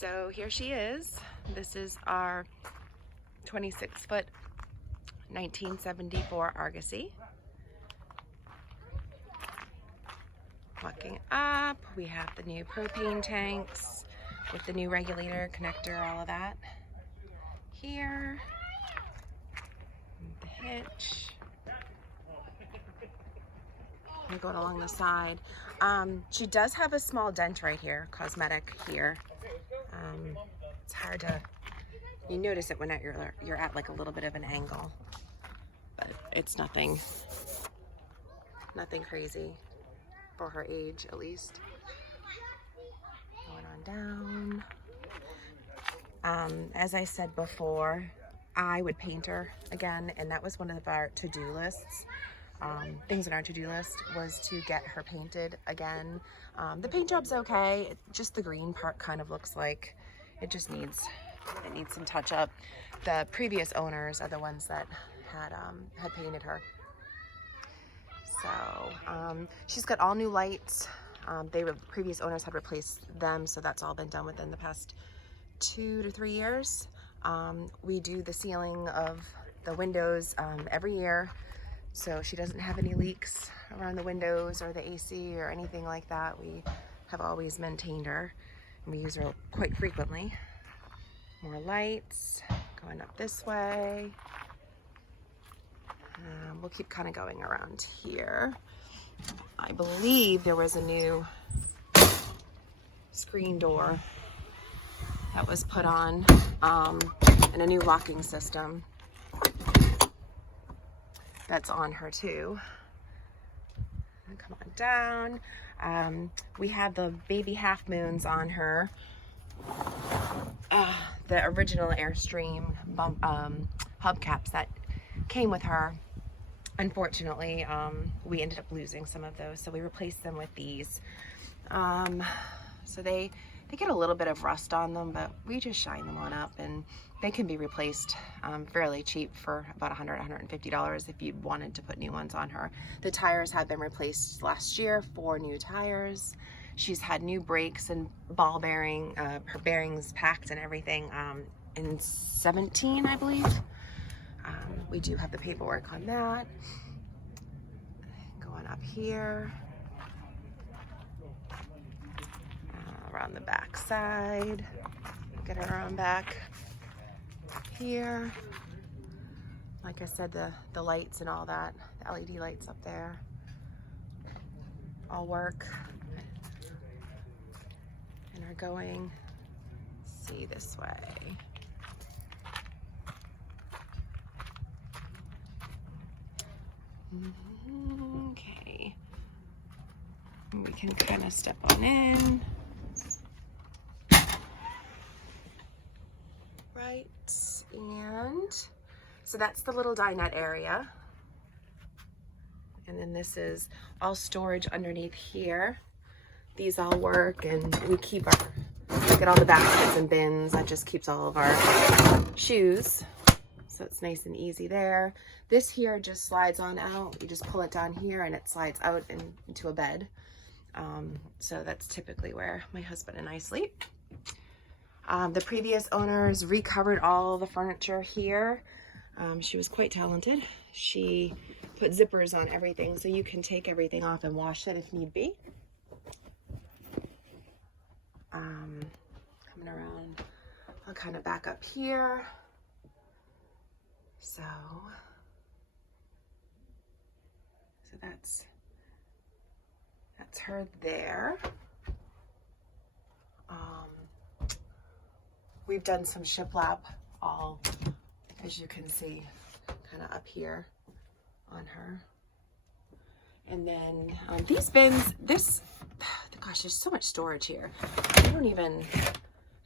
So here she is. This is our 26-foot 1974 Argosy. Walking up, we have the new propane tanks with the new regulator, connector, all of that. Here, the hitch. I'm going along the side. She does have a small dent right here, cosmetic here. It's hard to, you notice it when you're at like a little bit of an angle, but it's nothing crazy for her age, at least. Going on down. As I said before, I would paint her again, and that was one of our to-do lists. Things on our to-do list was to get her painted again. The paint job's okay, just the green part kind of looks like it just needs some touch up. The previous owners are the ones that had painted her. So she's got all new lights. Previous owners had replaced them, so that's all been done within the past 2 to 3 years. We do the sealing of the windows every year, so she doesn't have any leaks around the windows or the AC or anything like that. We have always maintained her, and we use her quite frequently. More lights going up this way. We'll keep kind of going around here. I believe there was a new screen door that was put on, and a new locking system that's on her too. And come on down. We have the baby half moons on her. The original Airstream hubcaps that came with her. Unfortunately, we ended up losing some of those, so we replaced them with these. So they get a little bit of rust on them, but we just shine them on up, and they can be replaced fairly cheap for about $100, $150 if you wanted to put new ones on her. The tires have been replaced last year, 4 new tires. She's had new brakes and ball bearing, her bearings packed and everything in 17, I believe. We do have the paperwork on that. Going up here. Around the back side. Get her on back here. Like I said, the lights and all that, the LED lights up there, all work. And are going, see, this way. Okay. We can kind of step on in. Right, and so that's the little dinette area. And then this is all storage underneath here. These all work, and we keep get all the baskets and bins. That just keeps all of our shoes. So it's nice and easy there. This here just slides on out. You just pull it down here and it slides out into a bed. So that's typically where my husband and I sleep. The previous owners recovered all the furniture here. She was quite talented. She put zippers on everything, so you can take everything off and wash it if need be. Coming around, I'll kind of back up here. So that's her there. We've done some shiplap all, as you can see, kind of up here on her. And then these bins, gosh, there's so much storage here. I mean,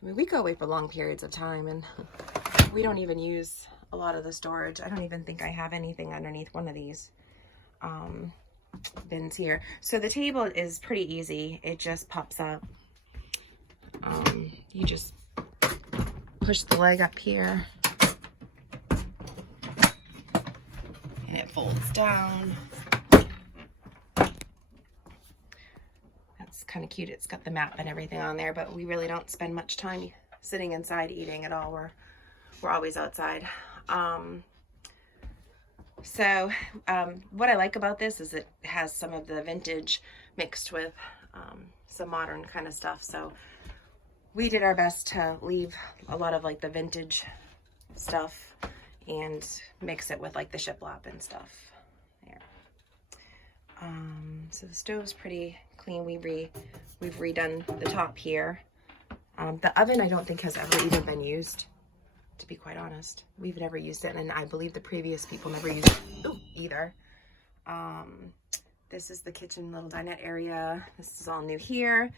we go away for long periods of time, and we don't even use a lot of the storage. I don't even think I have anything underneath one of these bins here. So the table is pretty easy. It just pops up. You just push the leg up here and it folds down. That's kind of cute. It's got the map and everything on there, but we really don't spend much time sitting inside eating at all. We're always outside. What I like about this is it has some of the vintage mixed with some modern kind of stuff. So we did our best to leave a lot of like the vintage stuff and mix it with like the shiplap and stuff. There. So the stove's pretty clean. We've redone the top here. The oven I don't think has ever even been used, to be quite honest. We've never used it, and I believe the previous people never used it either. This is the kitchen little dinette area. This is all new here.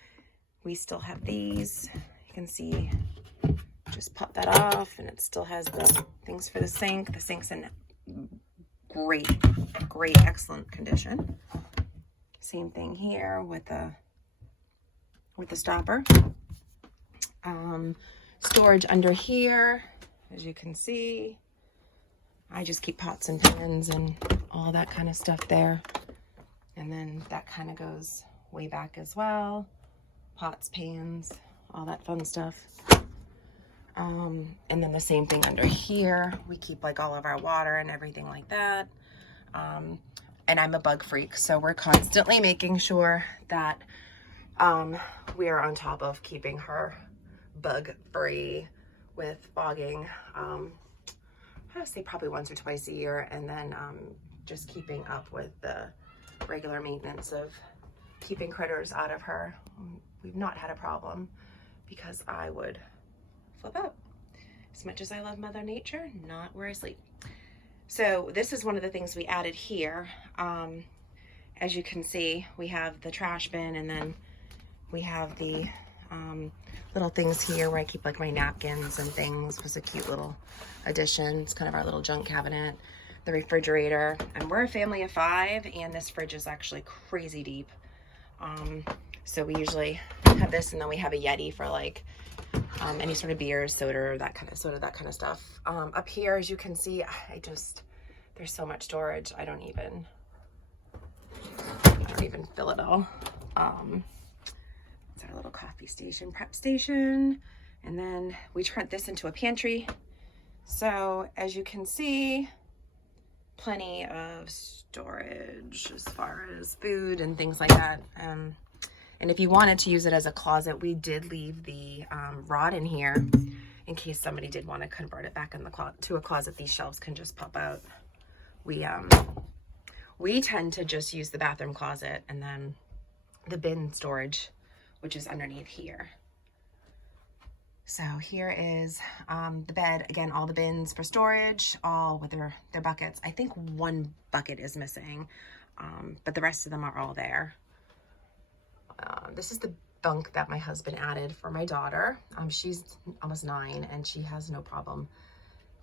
We still have these. You can see, just pop that off, and it still has the things for the sink. The sink's in great, excellent condition. Same thing here with the stopper. Storage under here, as you can see. I just keep pots and pans and all that kind of stuff there. And then that kind of goes way back as well. Pots, pans, all that fun stuff. And then the same thing under here. We keep like all of our water and everything like that. And I'm a bug freak, so we're constantly making sure that we are on top of keeping her bug free with fogging. I would say probably once or twice a year, and then just keeping up with the regular maintenance of keeping critters out of her. We've not had a problem, because I would flip out. As much as I love Mother Nature, not where I sleep. So this is one of the things we added here. As you can see, we have the trash bin, and then we have the little things here where I keep like my napkins and things. It was a cute little addition. It's kind of our little junk cabinet. The refrigerator, and we're a family of 5, and this fridge is actually crazy deep. So we usually have this, and then we have a Yeti for like any sort of beers, soda, that kind of stuff. Up here, as you can see, there's so much storage. I don't even fill it all. It's our little coffee station, prep station. And then we turned this into a pantry. So as you can see, plenty of storage as far as food and things like that. And if you wanted to use it as a closet, we did leave the rod in here in case somebody did want to convert it back in to a closet. These shelves can just pop out. We tend to just use the bathroom closet and then the bin storage, which is underneath here. So here is the bed. Again, all the bins for storage, all with their buckets. I think one bucket is missing, but the rest of them are all there. This is the bunk that my husband added for my daughter. She's almost 9, and she has no problem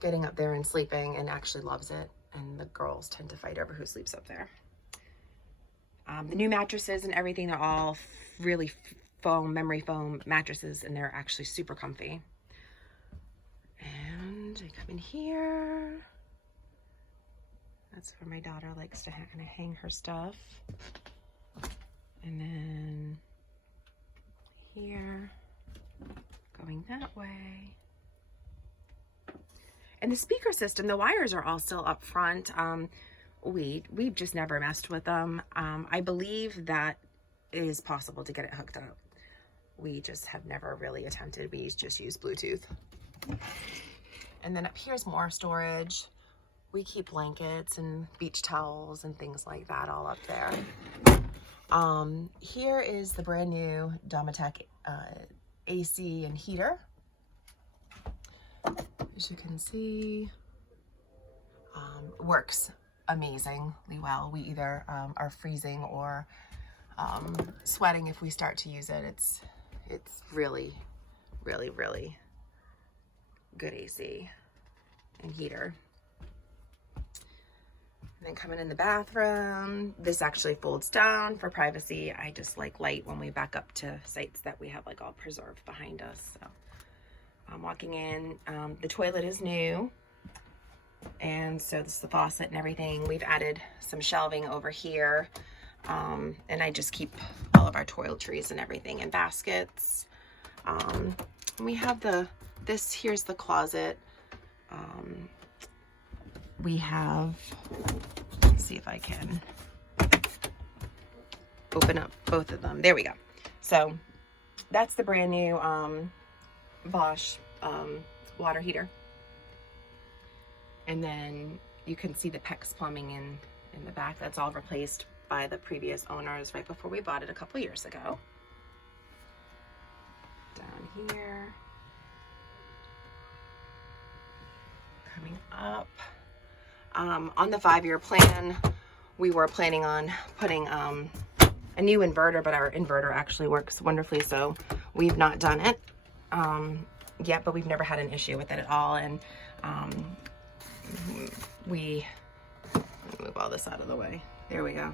getting up there and sleeping, and actually loves it. And the girls tend to fight over who sleeps up there. The new mattresses and everything, they're all really memory foam mattresses, and they're actually super comfy. And I come in here. That's where my daughter likes to kind of hang her stuff. And then here, going that way. And the speaker system, the wires are all still up front. We've just never messed with them. I believe that it is possible to get it hooked up. We just have never really attempted. We just use Bluetooth. And then up here's more storage. We keep blankets and beach towels and things like that all up there. Here is the brand new Domitech AC and heater. As you can see, works amazingly well. We either are freezing or sweating if we start to use it. It's really, really, really good AC and heater. And then coming in the bathroom, this actually folds down for privacy. I just like light when we back up to sites that we have like all preserved behind us. So I'm walking in. The toilet is new, and so this is the faucet and everything. We've added some shelving over here, and I just keep all of our toiletries and everything in baskets. We have the here's the closet. We have, let's see if I can open up both of them. There we go. So that's the brand new Bosch water heater. And then you can see the PEX plumbing in the back. That's all replaced by the previous owners right before we bought it a couple years ago. Down here. Coming up. On the 5-year plan, we were planning on putting a new inverter, but our inverter actually works wonderfully, so we've not done it yet, but we've never had an issue with it at all. And let me move all this out of the way. There we go.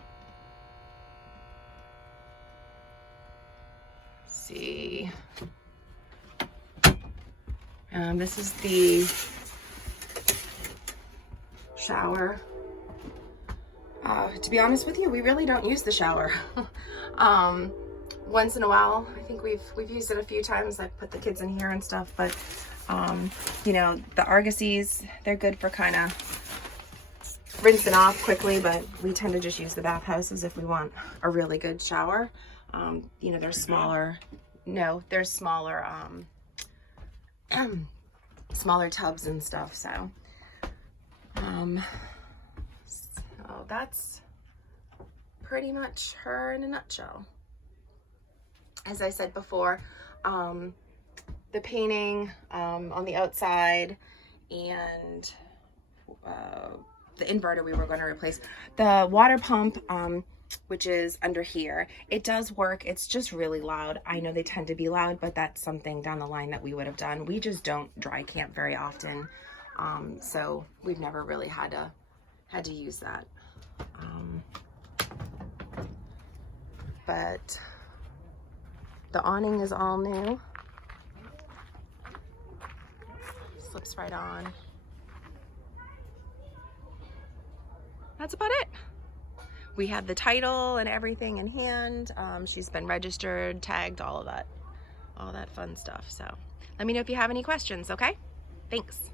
Let's see. This is the shower. To be honest with you, we really don't use the shower. Once in a while, I think we've used it a few times. I've put the kids in here and stuff, but you know, the Argosys, they're good for kind of rinsing off quickly, but we tend to just use the bathhouses if we want a really good shower. You know, there's smaller, there's smaller, smaller tubs and stuff, so that's pretty much her in a nutshell. As I said before, the painting on the outside and the inverter we were going to replace. The water pump, which is under here, it does work. It's just really loud. I know they tend to be loud, but that's something down the line that we would have done. We just don't dry camp very often, so we've never really had to use that. But the awning is all new. Slips right on. That's about it. We have the title and everything in hand. She's been registered, tagged, all that fun stuff. So let me know if you have any questions, okay? Thanks.